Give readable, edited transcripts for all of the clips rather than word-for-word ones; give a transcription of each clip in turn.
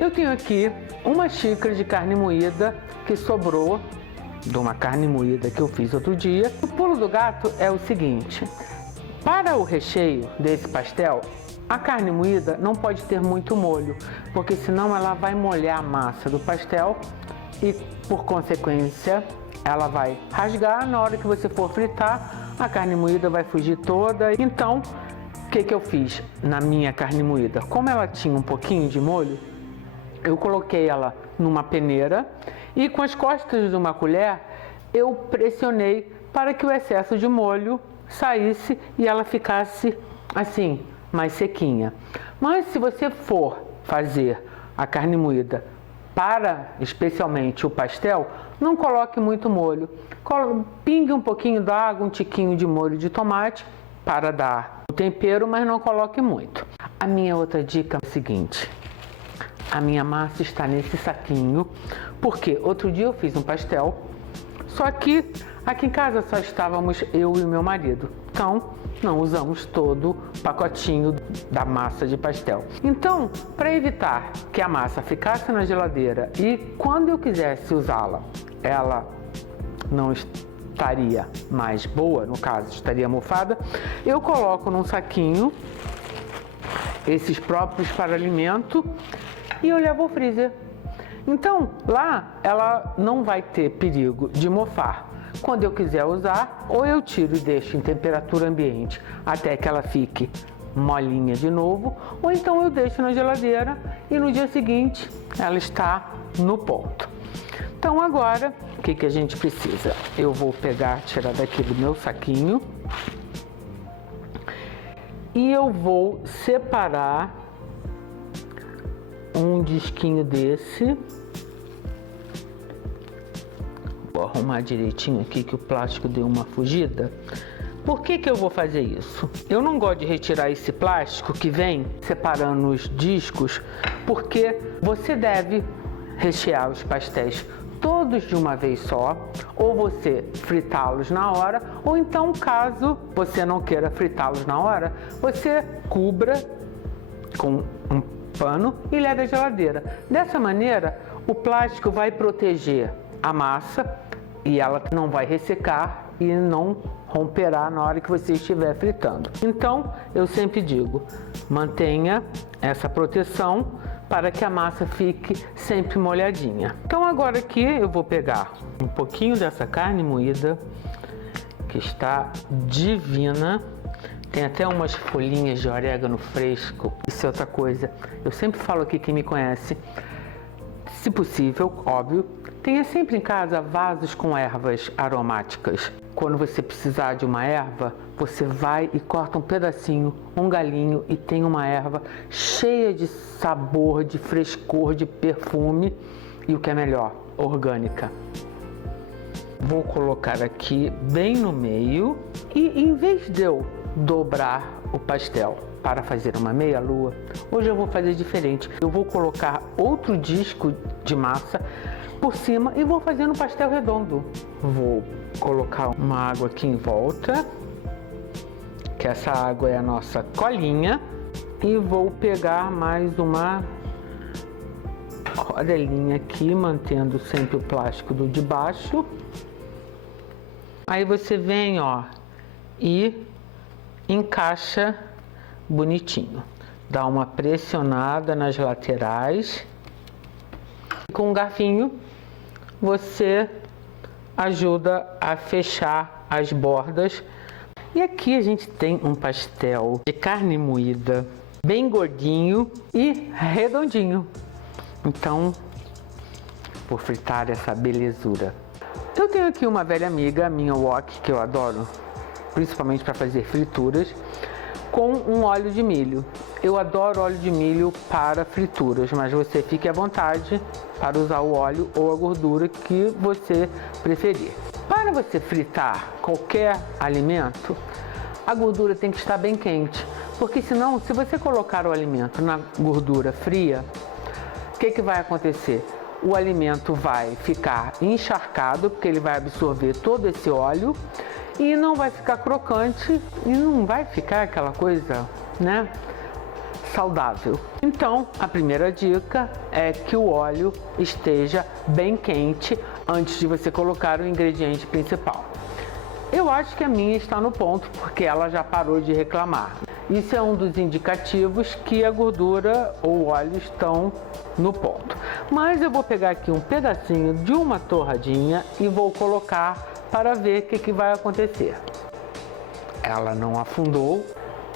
Eu tenho aqui uma xícara de carne moída que sobrou de uma carne moída que eu fiz outro dia. O pulo do gato é o seguinte: para o recheio desse pastel, a carne moída não pode ter muito molho, porque senão ela vai molhar a massa do pastel e, por consequência, ela vai rasgar. Na hora que você for fritar, a carne moída vai fugir toda. Então, o que eu fiz na minha carne moída? Como ela tinha um pouquinho de molho, eu coloquei ela numa peneira e com as costas de uma colher eu pressionei para que o excesso de molho saísse e ela ficasse assim, mais sequinha. Mas se você for fazer a carne moída para especialmente o pastel, não coloque muito molho. Pingue um pouquinho d'água, um tiquinho de molho de tomate para dar o tempero, mas não coloque muito. A minha outra dica é a seguinte: a minha massa está nesse saquinho, porque outro dia eu fiz um pastel, só que aqui em casa só estávamos eu e o meu marido, então não usamos todo o pacotinho da massa de pastel. Então, para evitar que a massa ficasse na geladeira e quando eu quisesse usá-la, ela não estaria mais boa, no caso estaria mofada, eu coloco num saquinho esses próprios para alimento e eu levo ao freezer. Então, lá ela não vai ter perigo de mofar. Quando eu quiser usar, ou eu tiro e deixo em temperatura ambiente até que ela fique molinha de novo, ou então eu deixo na geladeira e no dia seguinte ela está no ponto. Então agora, o que a gente precisa? Eu vou tirar daqui do meu saquinho e eu vou separar um disquinho desse. Vou arrumar direitinho aqui que o plástico deu uma fugida. Por que eu vou fazer isso? Eu não gosto de retirar esse plástico que vem separando os discos, porque você deve rechear os pastéis todos de uma vez só, ou você fritá-los na hora, ou então, caso você não queira fritá-los na hora, você cubra com um pano e leve à geladeira. Dessa maneira, o plástico vai proteger a massa e ela não vai ressecar e não romperá na hora que você estiver fritando. Então, eu sempre digo, mantenha essa proteção para que a massa fique sempre molhadinha. Então agora aqui eu vou pegar um pouquinho dessa carne moída, que está divina. Tem até umas folhinhas de orégano fresco. Isso é outra coisa. Eu sempre falo aqui, quem me conhece, se possível, óbvio, tenha sempre em casa vasos com ervas aromáticas. Quando você precisar de uma erva, você vai e corta um pedacinho, um galinho, e tem uma erva cheia de sabor, de frescor, de perfume e o que é melhor, orgânica. Vou colocar aqui bem no meio e em vez de eu dobrar o pastel para fazer uma meia-lua, hoje eu vou fazer diferente. Eu vou colocar outro disco de massa por cima e vou fazer um pastel redondo. Vou colocar uma água aqui em volta, que essa água é a nossa colinha, e vou pegar mais uma rodelinha aqui, mantendo sempre o plástico do de baixo. Aí você vem, ó, e encaixa bonitinho. Dá uma pressionada nas laterais. Com um garfinho, você ajuda a fechar as bordas. E aqui a gente tem um pastel de carne moída, bem gordinho e redondinho. Então, vou fritar essa belezura. Eu tenho aqui uma velha amiga, a minha wok, que eu adoro, principalmente para fazer frituras, com um óleo de milho. Eu adoro óleo de milho para frituras, mas você fique à vontade para usar o óleo ou a gordura que você preferir. Para você fritar qualquer alimento, a gordura tem que estar bem quente, porque senão, se você colocar o alimento na gordura fria, o que vai acontecer? O alimento vai ficar encharcado, porque ele vai absorver todo esse óleo e não vai ficar crocante e não vai ficar aquela coisa, né, saudável. Então, a primeira dica é que o óleo esteja bem quente antes de você colocar o ingrediente principal. Eu acho que a minha está no ponto, porque ela já parou de reclamar. Isso é um dos indicativos que a gordura ou o óleo estão no ponto. Mas eu vou pegar aqui um pedacinho de uma torradinha e vou colocar para ver o que vai acontecer. Ela não afundou,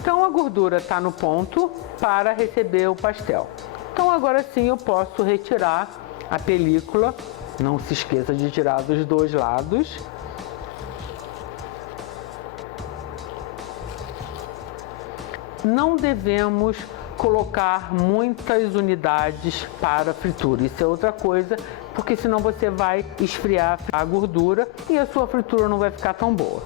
então a gordura está no ponto para receber o pastel. Então agora sim eu posso retirar a película. Não se esqueça de tirar dos dois lados. Não devemos colocar muitas unidades para fritura. Isso é outra coisa, porque senão você vai esfriar a gordura e a sua fritura não vai ficar tão boa.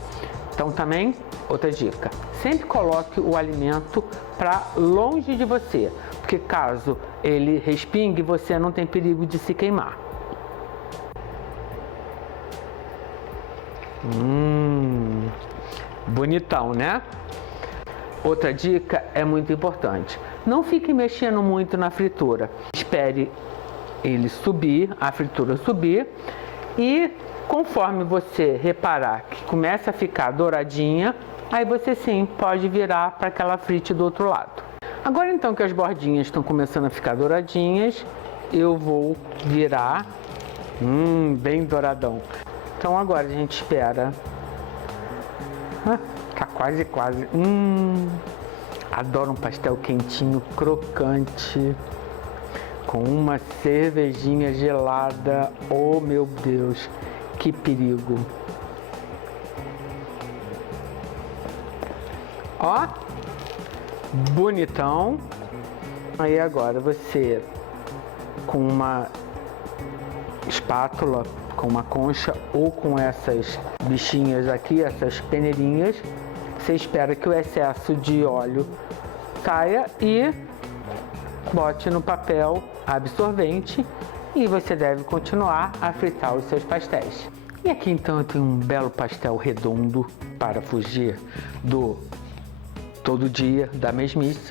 Então também, outra dica, sempre coloque o alimento para longe de você, porque caso ele respingue, você não tem perigo de se queimar. Bonitão, né? Outra dica é muito importante. Não fique mexendo muito na fritura. Espere ele subir, a fritura subir, e conforme você reparar que começa a ficar douradinha, aí você sim pode virar para que ela frite do outro lado. Agora então que as bordinhas estão começando a ficar douradinhas, eu vou virar, bem douradão. Então agora a gente espera. Tá quase. Adoro um pastel quentinho, crocante, com uma cervejinha gelada. Oh meu Deus, que perigo! Ó, bonitão. Aí agora você, com uma espátula, com uma concha ou com essas bichinhas aqui, essas peneirinhas, você espera que o excesso de óleo saia e bote no papel absorvente, e você deve continuar a fritar os seus pastéis. E aqui então eu tenho um belo pastel redondo para fugir do todo dia, da mesmice.